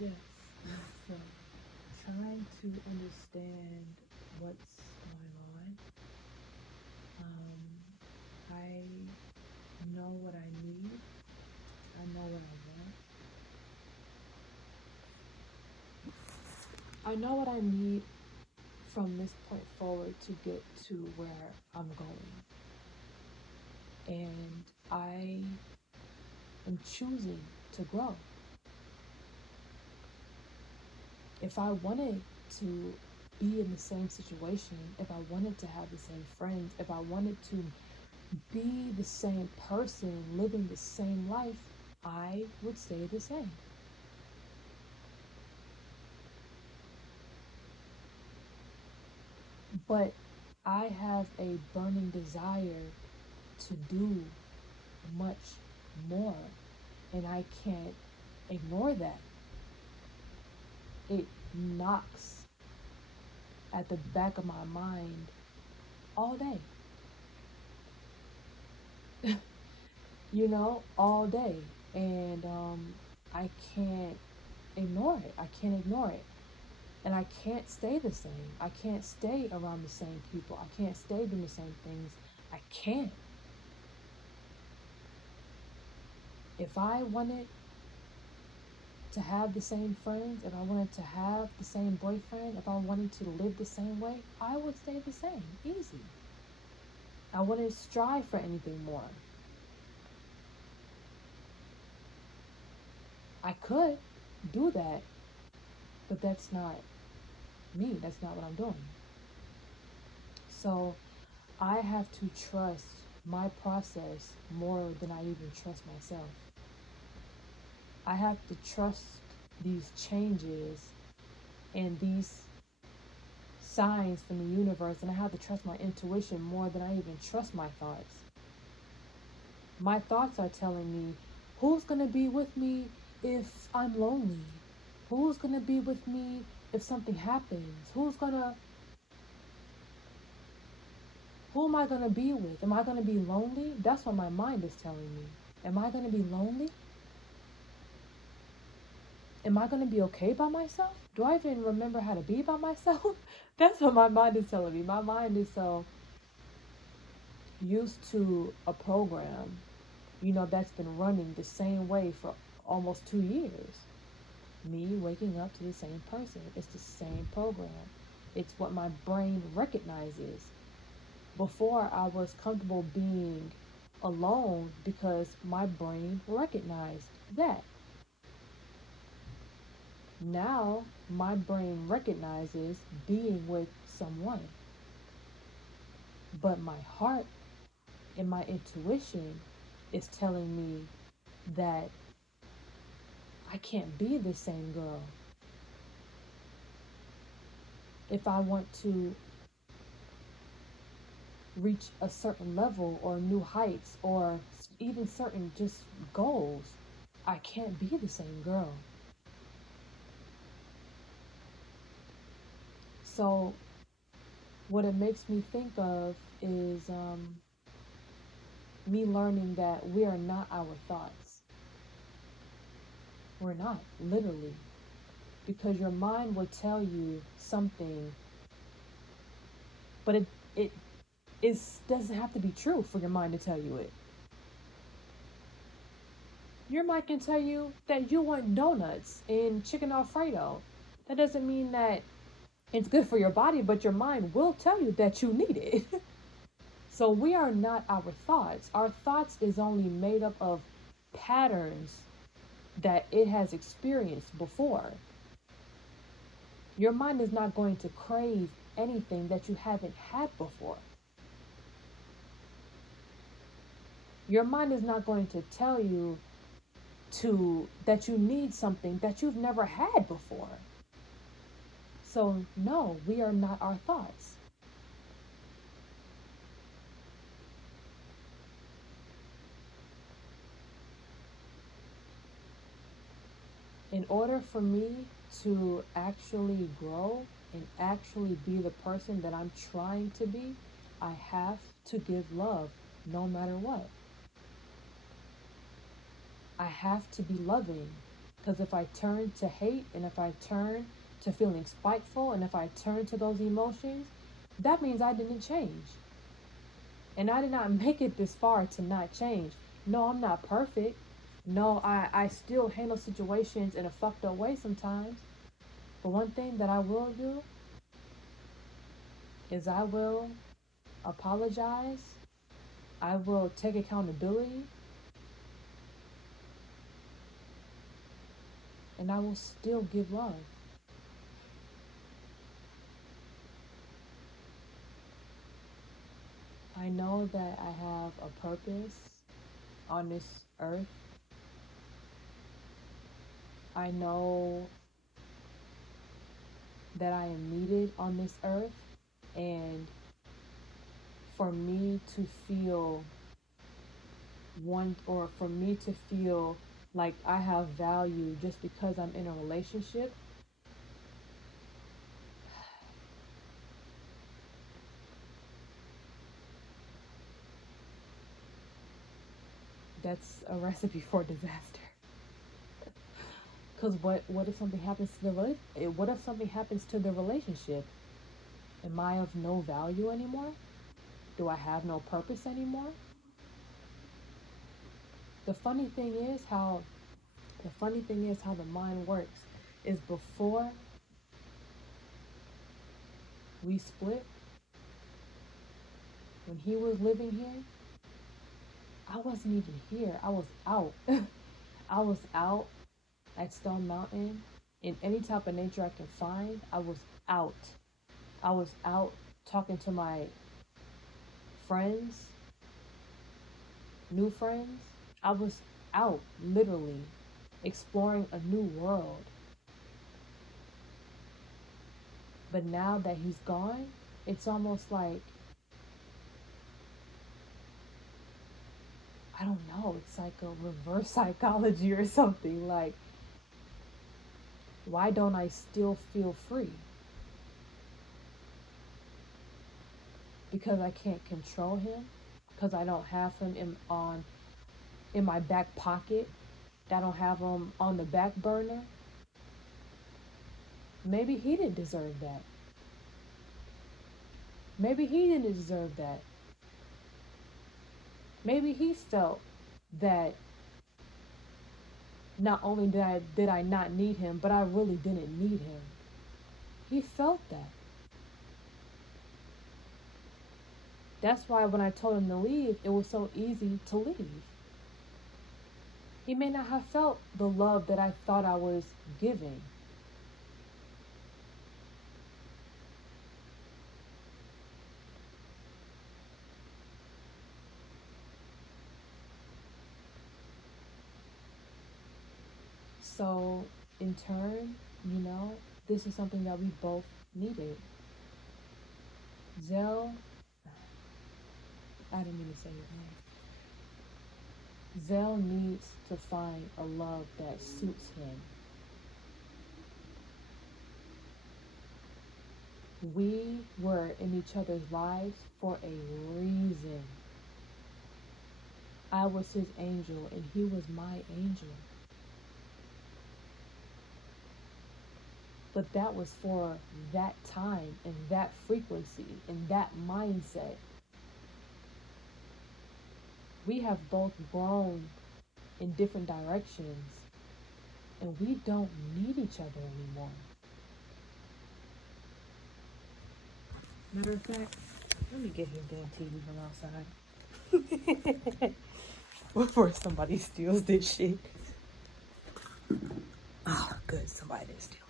Yes, yes. So trying to understand what's going on. I know what I need. I know what I want. I know what I need from this point forward to get to where I'm going. And I am choosing to grow. If I wanted to be in the same situation, if I wanted to have the same friends, if I wanted to be the same person living the same life, I would stay the same. But I have a burning desire to do much more, and I can't ignore that. It knocks at the back of my mind all day, all day. And I can't ignore it. I can't ignore it. And I can't stay the same. I can't stay around the same people. I can't stay doing the same things. I can't. If I wanted to have the same friends, if I wanted to have the same boyfriend, if I wanted to live the same way, I would stay the same. Easy. I wouldn't strive for anything more. I could do that, but that's not me. That's not what I'm doing. So I have to trust my process more than I even trust myself. I have to trust these changes and these signs from the universe, and I have to trust my intuition more than I even trust my thoughts. My thoughts are telling me who's going to be with me if I'm lonely? Who's going to be with me if something happens? Who am I going to be with? Am I going to be lonely? That's what my mind is telling me. Am I going to be lonely? Am I going to be okay by myself? Do I even remember how to be by myself? That's what my mind is telling me. My mind is so used to a program, that's been running the same way for almost 2 years. Me waking up to the same person. It's the same program. It's what my brain recognizes. Before, I was comfortable being alone because my brain recognized that. Now, my brain recognizes being with someone, but my heart and my intuition is telling me that I can't be the same girl. If I want to reach a certain level or new heights or even certain just goals, I can't be the same girl. So, what it makes me think of is me learning that we are not our thoughts. We're not, literally. Because your mind will tell you something, but it doesn't have to be true for your mind to tell you it. Your mind can tell you that you want donuts and chicken Alfredo. That doesn't mean that it's good for your body, but your mind will tell you that you need it. So we are not our thoughts. Our thoughts is only made up of patterns that it has experienced before. Your mind is not going to crave anything that you haven't had before. Your mind is not going to tell you to that you need something that you've never had before. So no, we are not our thoughts. In order for me to actually grow and actually be the person that I'm trying to be, I have to give love no matter what. I have to be loving. Because if I turn to hate, and if I turn to feeling spiteful, and if I turn to those emotions, that means I didn't change. And I did not make it this far to not change. No, I'm not perfect. No, I still handle situations in a fucked up way sometimes. But one thing that I will do is I will apologize. I will take accountability. And I will still give love. I know that I have a purpose on this earth. I know that I am needed on this earth. And for me to feel or for me to feel like I have value just because I'm in a relationship, that's a recipe for disaster. Because what if something happens to what if something happens to the relationship? Am I of no value anymore? Do I have no purpose anymore? The funny thing is how the mind works is before we split, when he was living here, I wasn't even here. I was out. I was out at Stone Mountain in any type of nature I can find. I was out. I was out talking to my friends, new friends. I was out literally exploring a new world. But now that he's gone, it's almost like, I don't know, it's like a reverse psychology or something. Like, why don't I still feel free? Because I can't control him? Because I don't have him in my back pocket? I don't have him on the back burner? Maybe he didn't deserve that. Maybe he didn't deserve that. Maybe he felt that not only did I not need him, but I really didn't need him. He felt that. That's why when I told him to leave, it was so easy to leave. He may not have felt the love that I thought I was giving. So, in turn, this is something that we both needed. Zell, I didn't mean to say your name. Zell needs to find a love that suits him. We were in each other's lives for a reason. I was his angel and he was my angel. But that was for that time and that frequency and that mindset. We have both grown in different directions and we don't need each other anymore. Matter of fact, let me get his damn TV from outside. Before somebody steals this shit. Oh, good. Somebody didn't steal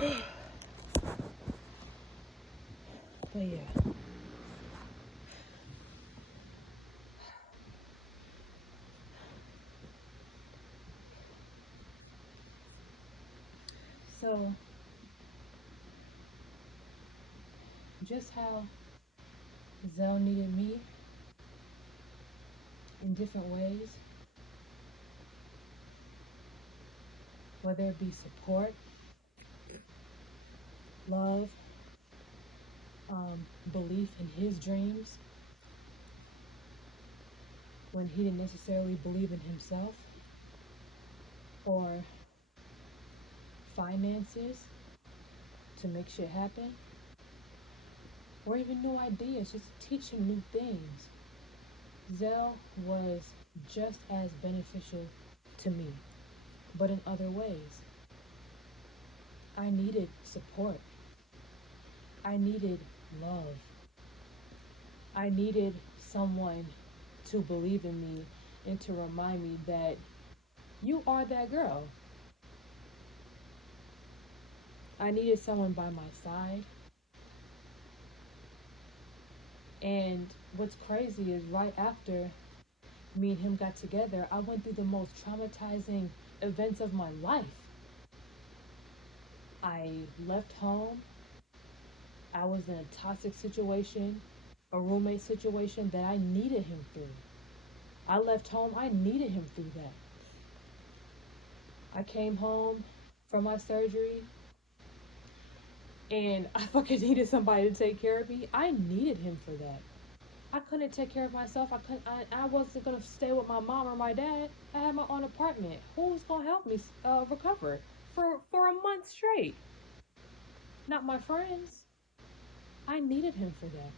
But yeah. So just how Zell needed me in different ways, whether it be support, love, belief in his dreams when he didn't necessarily believe in himself, or finances to make shit happen, or even new ideas, just teach him new things. Zell was just as beneficial to me, but in other ways. I needed support. I needed love. I needed someone to believe in me and to remind me that you are that girl. I needed someone by my side. And what's crazy is right after me and him got together, I went through the most traumatizing events of my life. I left home. I was in a toxic situation, a roommate situation that I needed him through. I left home. I needed him through that. I came home from my surgery and I fucking needed somebody to take care of me. I needed him for that. I couldn't take care of myself. I wasn't gonna stay with my mom or my dad. I had my own apartment. Who was gonna help me recover for a month straight? Not my friends. I needed him for that.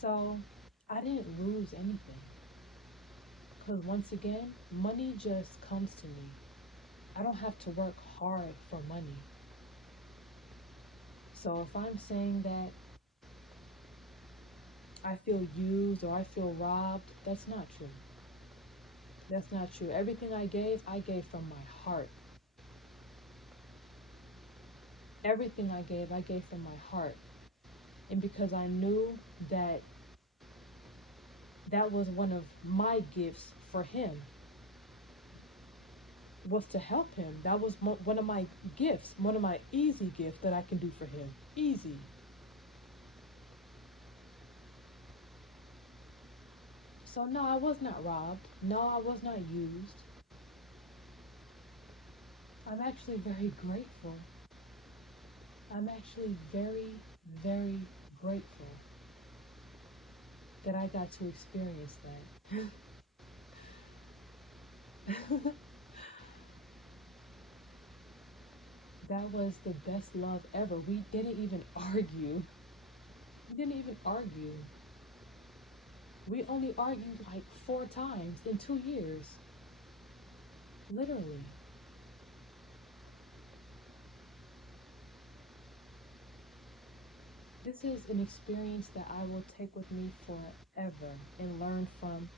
So I didn't lose anything. Because once again, money just comes to me. I don't have to work hard for money. So if I'm saying that I feel used or I feel robbed, that's not true. That's not true. Everything I gave from my heart. Everything I gave from my heart. And because I knew that that was one of my gifts for him, was to help him. That was one of my gifts, one of my easy gifts that I can do for him. Easy. So no, I was not robbed. No, I was not used. I'm actually very grateful. I'm actually very, very grateful that I got to experience that. That was the best love ever. We didn't even argue. We didn't even argue. We only argued like 4 times in 2 years. Literally. This is an experience that I will take with me forever and learn from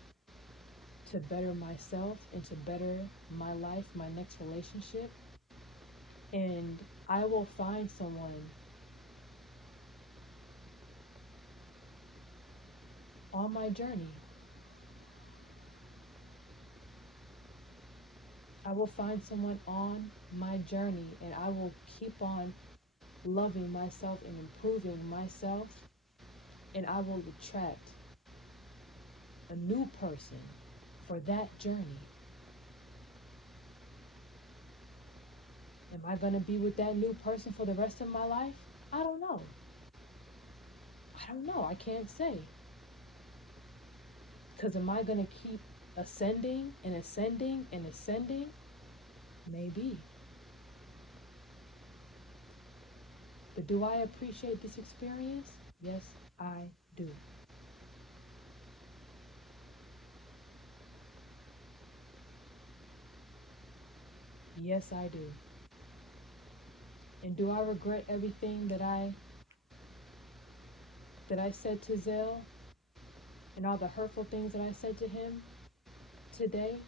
to better myself and to better my life, my next relationship. And I will find someone on my journey. I will find someone on my journey and I will keep on loving myself and improving myself, and I will attract a new person for that journey. Am I going to be with that new person for the rest of my life? I don't know. I don't know. I can't say. Because am I going to keep ascending and ascending and ascending? Maybe. But do I appreciate this experience? Yes, I do. Yes, I do. And do I regret everything that I that I said to Zell and all the hurtful things that I said to him today,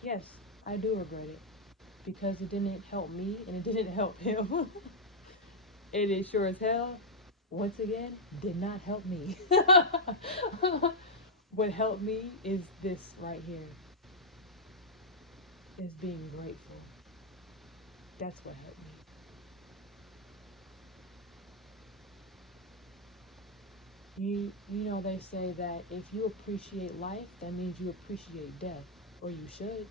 yes, I do regret it because it didn't help me and it didn't help him. It is sure as hell, once again, did not help me. What helped me is this right here, is being grateful. That's what helped me. You know they say that if you appreciate life, that means you appreciate death, or you should,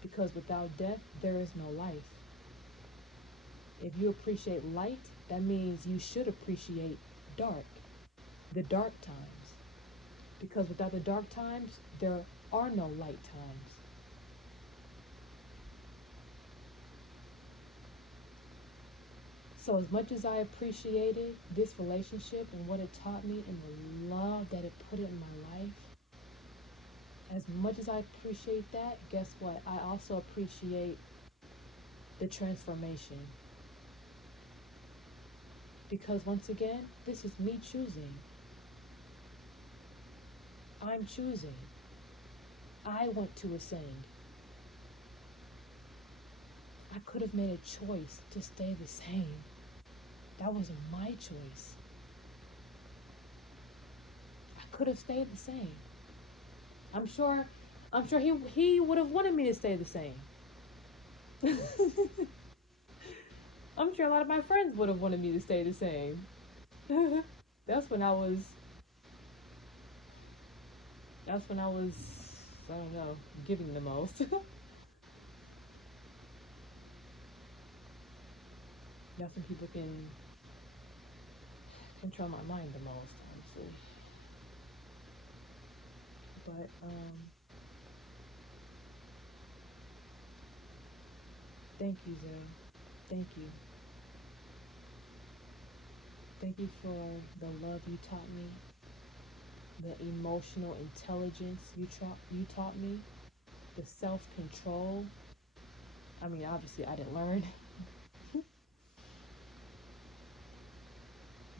because without death there is no life. If you appreciate light, that means you should appreciate dark, the dark times, because without the dark times there are no light times. So as much as I appreciated this relationship and what it taught me and the love that it put in my life, as much as I appreciate that, guess what? I also appreciate the transformation. Because once again, this is me choosing. I'm choosing. I want to ascend. I could have made a choice to stay the same. That wasn't my choice. I could have stayed the same. I'm sure he would have wanted me to stay the same. I'm sure a lot of my friends would have wanted me to stay the same. that's when I was that's when I was, I don't know, giving the most. That's when people can control my mind the most, honestly. But thank you, Zoe. Thank you. Thank you for the love you taught me, the emotional intelligence you taught me, the self-control. I mean, obviously I didn't learn,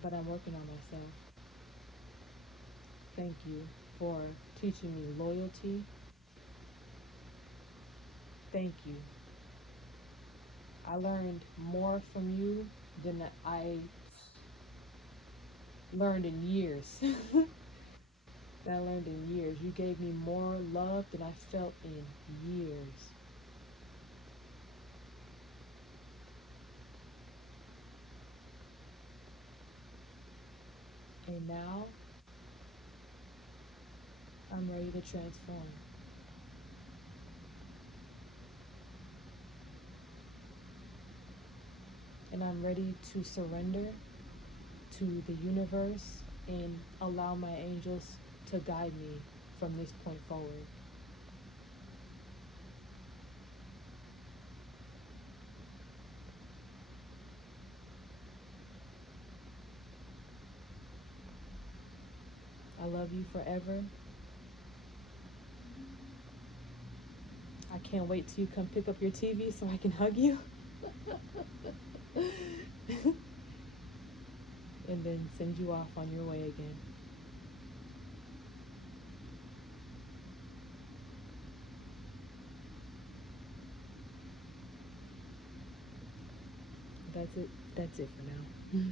but I'm working on myself. Thank you for teaching me loyalty. Thank you. I learned more from you than I learned in years. That I learned in years. You gave me more love than I felt in years. And now I'm ready to transform. And I'm ready to surrender to the universe and allow my angels to guide me from this point forward. I love you forever. I can't wait till you come pick up your TV so I can hug you. And then send you off on your way again. That's it. That's it for now.